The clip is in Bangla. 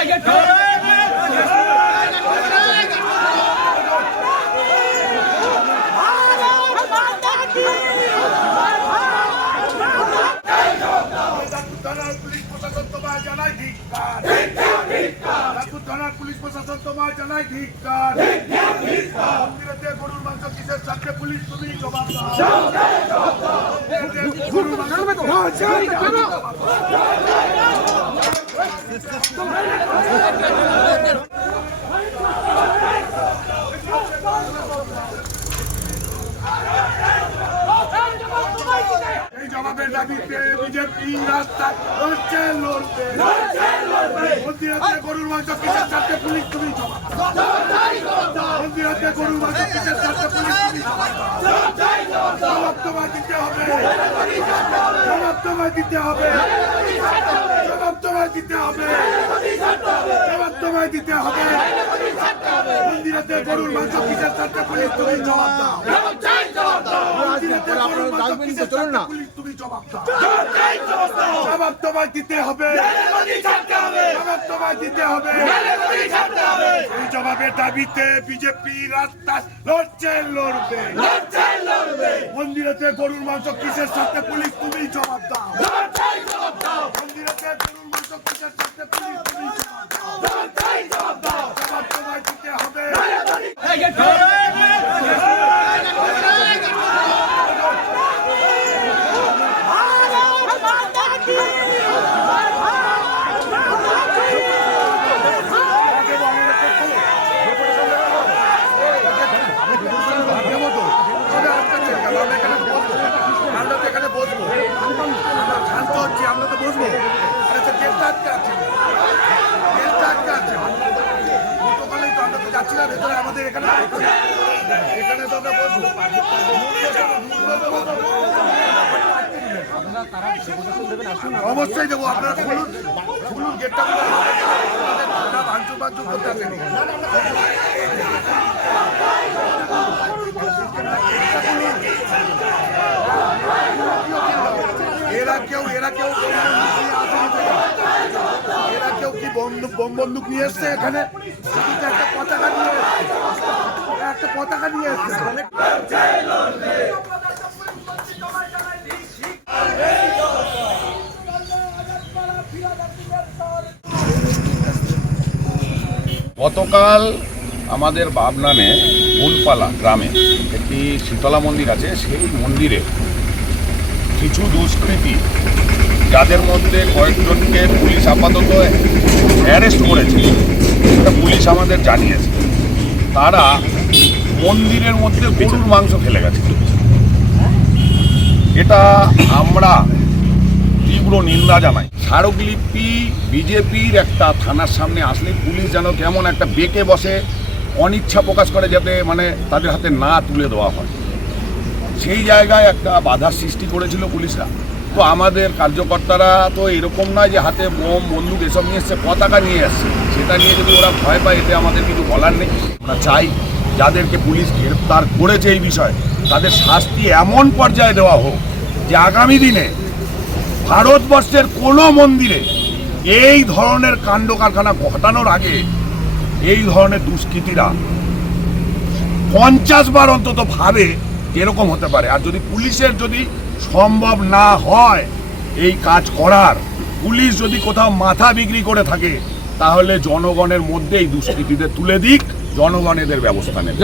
পুলিশ প্রশাসন তোমায় জানাই ধিক্কার, থানার পুলিশ প্রশাসন তোমায় জানাই ধিক্কার। মন্দিরেতে গরুর মাংস কিসের সাথে পুলিশ তুমি জবাব দাও। গরুর মাংস এই জবাবের দাবিতে বিজেপি রাস্তায় লড়ছে, লড়বে। মন্দিরেতে গরুর মাংস কিসের সাথে পুলিশ তুমি জবাব দাও। মন্দিরেতে গরুর মাংস কিসের সাথে পুলিশ তুমি জবাব দাও। জবাব তোমায় দিতে হবে, জবাব তোমায় দিতে হবে, জবাব তোমায় দিতে হবে, জবাব তোমায় দিতে হবে। মন্দিরেতে গরুর মাংস কিসের সাথে পুলিশ তুমি জবাব দাও। মন্দিরেতে গরুর মাংস কিসের সাথে পুলিশ তুমি জবাব দাও। জবাব তোমায় দিতে হবে, জবাব তোমায় দিতে হবে। এই জবাবের দাবিতে বিজেপি রাস্তায় লড়ছে, লড়বে। মন্দিরেতে গরুর মাংস কিসের সাথে পুলিশ তুমি জবাব দাও। মন্দিরেতে গরুর মাংস কিসের সাথে পুলিশ তুমি জবাব দাও। জবাব তোমায় দিতে হবে। আমরা তো বসবো, গতকালেই তো আমরা তো যাচ্ছিলাম ভেতরে, আমাদের এখানে তো আমরা বসবো। অবশ্যই দেবো, আপনারা খুলুন, খুলুন গেটটা, ভাঙচুর ভাঙচুর করতে আসেনি। এরা কেউ কি বন্দুক নিয়ে এসছে এখানে? একটা পতাকা নিয়ে এসছে। গতকাল আমাদের বাবনানে ফুলপালা গ্রামে একটি শীতলা মন্দির আছে, সেই মন্দিরে কিছু দুষ্কৃতী, যাদের মধ্যে কয়েকজনকে পুলিশ আপাতত অ্যারেস্ট করেছে, সেটা পুলিশ আমাদের জানিয়েছে, তারা মন্দিরের মধ্যে গরুর মাংস ফেলে গেছে। এটা আমরা তীব্র নিন্দা জানাই। স্মারকলিপি বিজেপির একটা থানার সামনে আসলে পুলিশ যেন কেমন একটা বেঁকে বসে অনিচ্ছা প্রকাশ করে, যাতে মানে তাদের হাতে না তুলে দেওয়া হয়, সেই জায়গায় একটা বাধার সৃষ্টি করেছিল পুলিশরা। তো আমাদের কার্যকর্তারা তো এরকম নয় যে হাতে বোম বন্দুক এসব নিয়ে এসছে, পতাকা নিয়ে এসছে, সেটা নিয়ে যদি ওরা ভয় পায় এতে আমাদের কিছু বলার নেই। আমরা চাই যাদেরকে পুলিশ গ্রেপ্তার করেছে এই বিষয়ে তাদের শাস্তি এমন পর্যায়ে দেওয়া হোক যে আগামী দিনে ভারতবর্ষের কোনো মন্দিরে এই ধরনের কাণ্ড কারখানা ঘটানোর আগে এই ধরনের দুষ্কৃতীরা 50 বার অন্তত ভাবে এরকম হতে পারে। আর যদি পুলিশের যদি সম্ভব না হয় এই কাজ করার, পুলিশ যদি কোথাও মাথা বিক্রি করে থাকে, তাহলে জনগণের মধ্যে এই দুষ্কৃতীদের তুলে দিক, জনগণ এদের ব্যবস্থা নেবে।